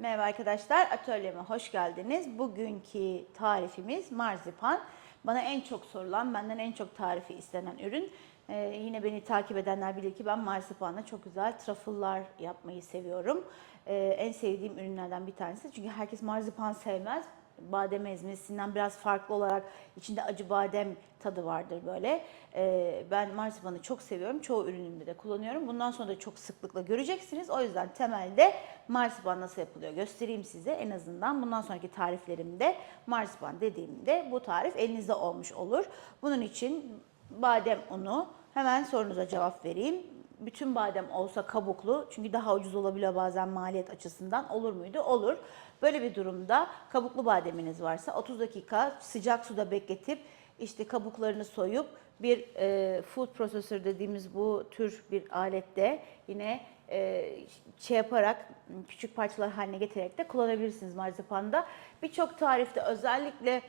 Merhaba arkadaşlar, atölyeme hoş geldiniz. Bugünkü tarifimiz marzipan. Bana en çok sorulan, benden en çok tarifi istenen ürün. Ee, yine beni takip edenler bilir ki ben marzipanla çok güzel truffle'lar yapmayı seviyorum. Ee, en sevdiğim ürünlerden bir tanesi. Çünkü herkes marzipan sevmez. Badem ezmesinden biraz farklı olarak içinde acı badem tadı vardır böyle. Ee, ben marzipanı çok seviyorum. Çoğu ürünümde de kullanıyorum. Bundan sonra da çok sıklıkla göreceksiniz. O yüzden temelde marzipan nasıl yapılıyor göstereyim size. En azından bundan sonraki tariflerimde marzipan dediğimde bu tarif elinizde olmuş olur. Bunun için badem unu hemen sorunuza cevap vereyim. Bütün badem olsa kabuklu çünkü daha ucuz olabiliyor bazen maliyet açısından olur muydu? Olur. Böyle bir durumda kabuklu bademiniz varsa 30 dakika sıcak suda bekletip işte kabuklarını soyup bir e, food processor dediğimiz bu tür bir alette yine e, şey yaparak küçük parçalar haline getirerek de kullanabilirsiniz marzipanda. Birçok tarifte özellikle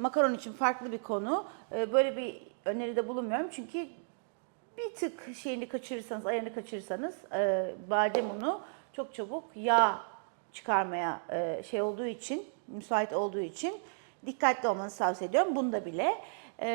makaron için farklı bir konu. E, böyle bir öneride bulunmuyorum çünkü bir tık şeyini kaçırırsanız, ayarını kaçırırsanız e, badem unu çok çabuk yağ çıkarmaya e, şey olduğu için, müsait olduğu için dikkatli olmanızı tavsiye ediyorum. Bunda bile e,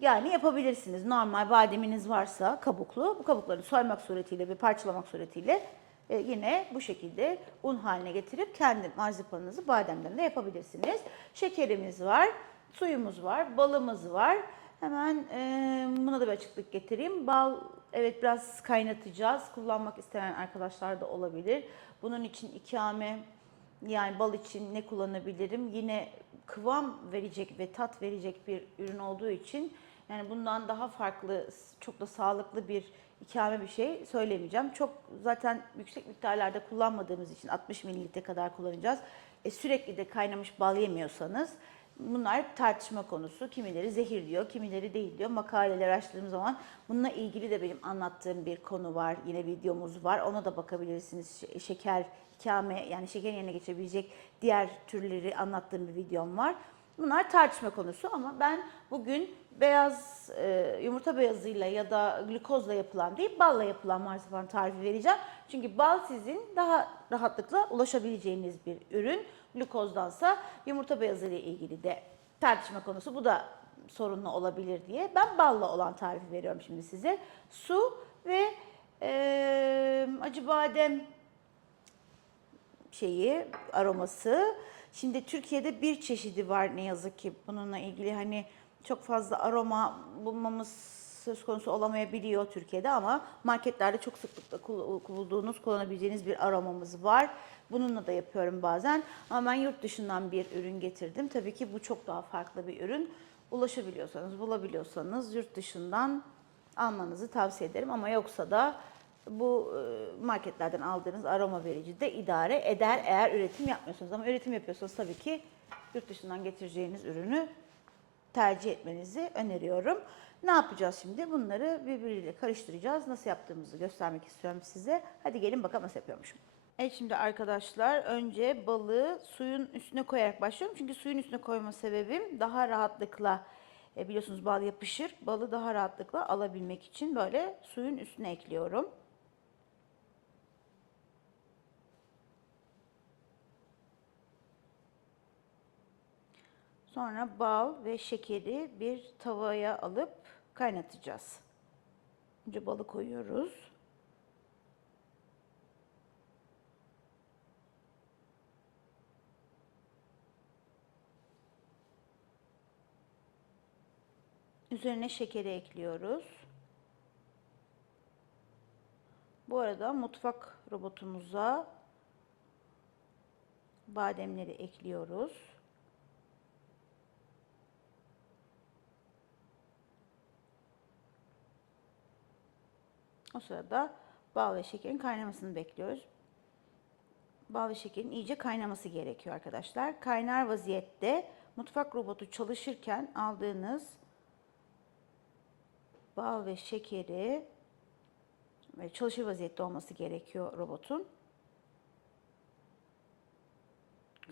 yani yapabilirsiniz. Normal bademiniz varsa kabuklu, bu kabukları soymak suretiyle ve parçalamak suretiyle e, yine bu şekilde un haline getirip kendi marzipanınızı bademden de yapabilirsiniz. Şekerimiz var, suyumuz var, balımız var. Hemen e, buna da bir açıklık getireyim. Bal evet biraz kaynatacağız. Kullanmak isteyen arkadaşlar da olabilir. Bunun için ikame yani bal için ne kullanabilirim? Yine kıvam verecek ve tat verecek bir ürün olduğu için yani bundan daha farklı, çok da sağlıklı bir ikame bir şey söylemeyeceğim. Çok zaten yüksek miktarlarda kullanmadığımız için 60 mililitre kadar kullanacağız. E, sürekli de kaynamış bal yemiyorsanız bunlar tartışma konusu. Kimileri zehir diyor, kimileri değil diyor. Makaleler açtığım zaman bununla ilgili de benim anlattığım bir konu var. Yine videomuz var. Ona da bakabilirsiniz. Şeker ikame yani şekerin yerine geçebilecek diğer türleri anlattığım bir videom var. Bunlar tartışma konusu ama ben bugün beyaz e, yumurta beyazıyla ya da glukozla yapılan değil balla yapılan marzipan tarifi vereceğim. Çünkü bal sizin daha rahatlıkla ulaşabileceğiniz bir ürün. Glukozdansa yumurta beyazı ile ilgili de tartışma konusu. Bu da sorunlu olabilir diye. Ben balla olan tarifi veriyorum şimdi size. Su ve e, acı badem şeyi, aroması. Şimdi Türkiye'de bir çeşidi var ne yazık ki bununla ilgili hani çok fazla aroma bulmamız söz konusu olamayabiliyor Türkiye'de ama marketlerde çok sıklıkla bulduğunuz, kullanabileceğiniz bir aromamız var. Bununla da yapıyorum bazen ama ben yurt dışından bir ürün getirdim. Tabii ki bu çok daha farklı bir ürün. Ulaşabiliyorsanız, bulabiliyorsanız yurt dışından almanızı tavsiye ederim ama yoksa da bu e, marketlerden aldığınız aroma verici de idare eder eğer üretim yapmıyorsanız. Ama üretim yapıyorsanız tabii ki yurt dışından getireceğiniz ürünü tercih etmenizi öneriyorum. Ne yapacağız şimdi? Bunları birbiriyle karıştıracağız. Nasıl yaptığımızı göstermek istiyorum size. Hadi gelin bakalım nasıl yapıyormuşum. Evet şimdi arkadaşlar önce balığı suyun üstüne koyarak başlıyorum. Çünkü suyun üstüne koyma sebebim daha rahatlıkla e, biliyorsunuz bal yapışır. Balı daha rahatlıkla alabilmek için böyle suyun üstüne ekliyorum. Sonra bal ve şekeri bir tavaya alıp kaynatacağız. Önce balı koyuyoruz. Üzerine şekeri ekliyoruz. Bu arada mutfak robotumuza bademleri ekliyoruz. O sırada bal ve şekerin kaynamasını bekliyoruz. Bal ve şekerin iyice kaynaması gerekiyor arkadaşlar. Kaynar vaziyette mutfak robotu çalışırken aldığınız bal ve şekeri ve çalışır vaziyette olması gerekiyor robotun.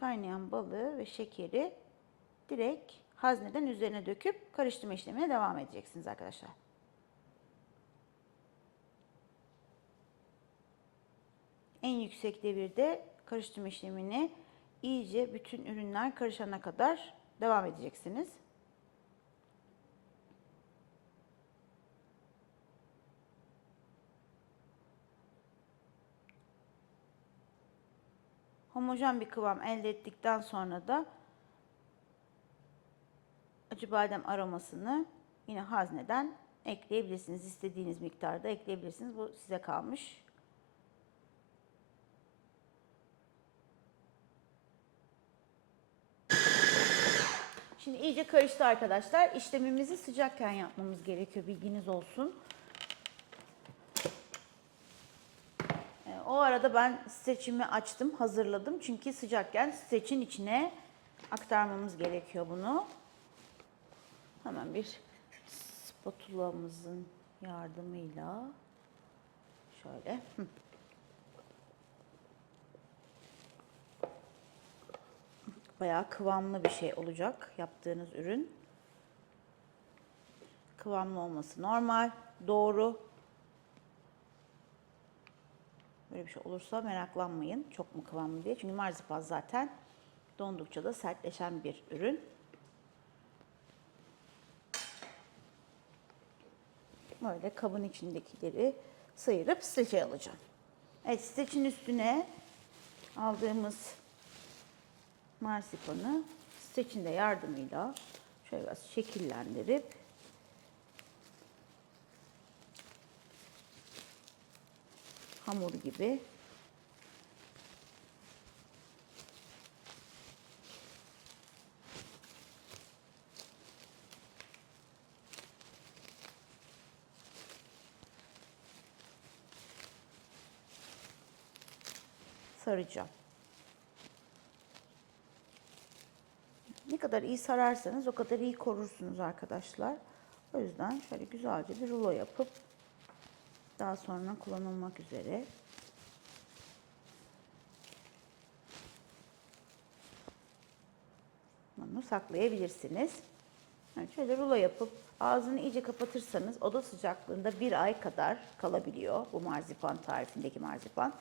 Kaynayan balı ve şekeri direkt hazneden üzerine döküp karıştırma işlemine devam edeceksiniz arkadaşlar. En yüksek devirde karıştırma işlemini iyice bütün ürünler karışana kadar devam edeceksiniz. Homojen bir kıvam elde ettikten sonra da acı badem aromasını yine hazneden ekleyebilirsiniz. İstediğiniz miktarda ekleyebilirsiniz. Bu size kalmış. Şimdi iyice karıştı arkadaşlar. İşlemimizi sıcakken yapmamız gerekiyor. Bilginiz olsun. Ee, O arada ben streçimi açtım, hazırladım. Çünkü sıcakken streçin içine aktarmamız gerekiyor bunu. Hemen bir spatulamızın yardımıyla şöyle. Bayağı kıvamlı bir şey olacak yaptığınız ürün. Kıvamlı olması normal, doğru. Böyle bir şey olursa meraklanmayın. Çok mu kıvamlı diye. Çünkü marzipan zaten dondukça da sertleşen bir ürün. Böyle kabın içindekileri sıyırıp streçe alacağım. Evet streçin üstüne aldığımız marsipanı streçin de yardımıyla şöyle biraz şekillendirip hamur gibi saracağım. Ne kadar iyi sararsanız o kadar iyi korursunuz arkadaşlar. O yüzden şöyle güzelce bir rulo yapıp daha sonra kullanılmak üzere bunu saklayabilirsiniz. Yani şöyle rulo yapıp ağzını iyice kapatırsanız oda sıcaklığında bir ay kadar kalabiliyor bu marzipan tarifindeki marzipan.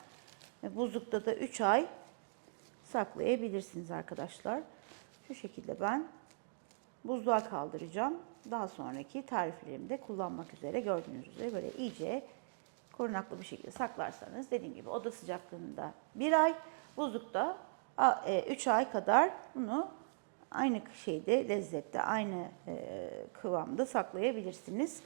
Buzlukta da 3 ay saklayabilirsiniz arkadaşlar. Şu şekilde ben buzluğa kaldıracağım. Daha sonraki tariflerimde kullanmak üzere gördüğünüz üzere böyle iyice korunaklı bir şekilde saklarsanız dediğim gibi oda sıcaklığında bir ay, buzlukta 3 ay kadar bunu aynı şeyde lezzette, aynı e, kıvamda saklayabilirsiniz.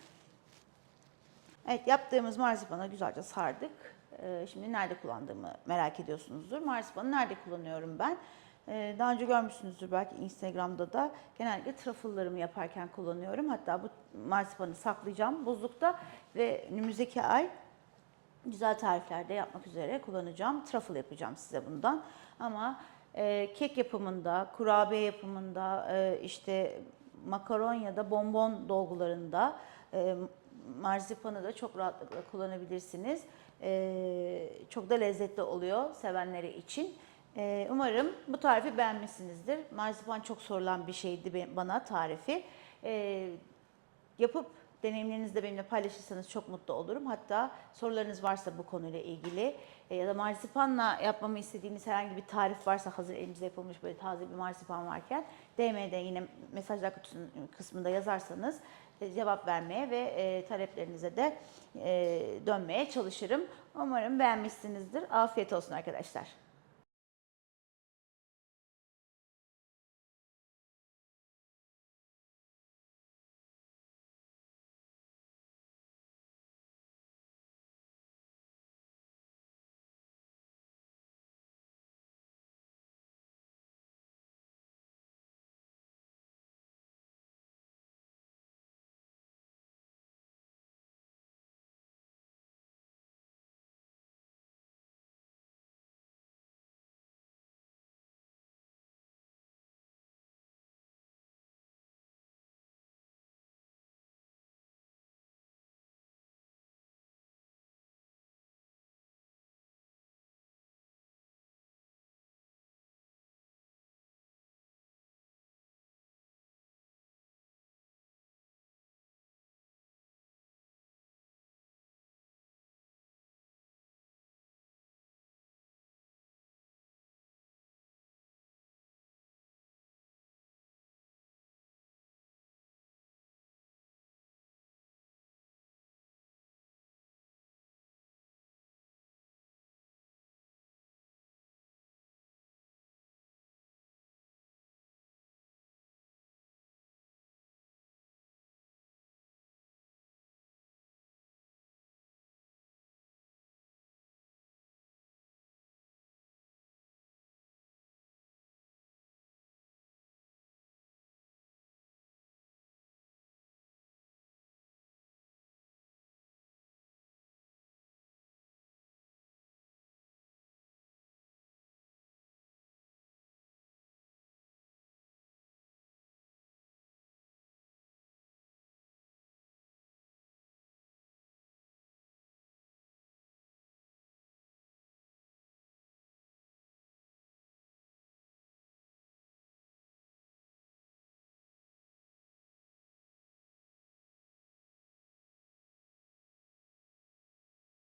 Evet yaptığımız marzipanı güzelce sardık. Ee, Şimdi nerede kullandığımı merak ediyorsunuzdur. Marzipanı nerede kullanıyorum ben? Ee, Daha önce görmüşsünüzdür belki Instagram'da da genellikle truffle'larımı yaparken kullanıyorum. Hatta bu marzipanı saklayacağım buzlukta ve önümüzdeki ay güzel tariflerde yapmak üzere kullanacağım. Truffle yapacağım size bundan. Ama e, kek yapımında, kurabiye yapımında, e, işte makaron ya da bonbon dolgularında e, marzipanı da çok rahatlıkla kullanabilirsiniz. E, çok da lezzetli oluyor sevenleri için. E, umarım bu tarifi beğenmişsinizdir. Marzipan çok sorulan bir şeydi bana tarifi. E, yapıp deneyimlerinizi de benimle paylaşırsanız çok mutlu olurum. Hatta sorularınız varsa bu konuyla ilgili e, ya da marzipanla yapmamı istediğiniz herhangi bir tarif varsa hazır elimizde yapılmış böyle taze bir marzipan varken DM'de yine mesajlar kutusunun kısmında yazarsanız e, cevap vermeye ve e, taleplerinize de e, dönmeye çalışırım. Umarım beğenmişsinizdir. Afiyet olsun arkadaşlar.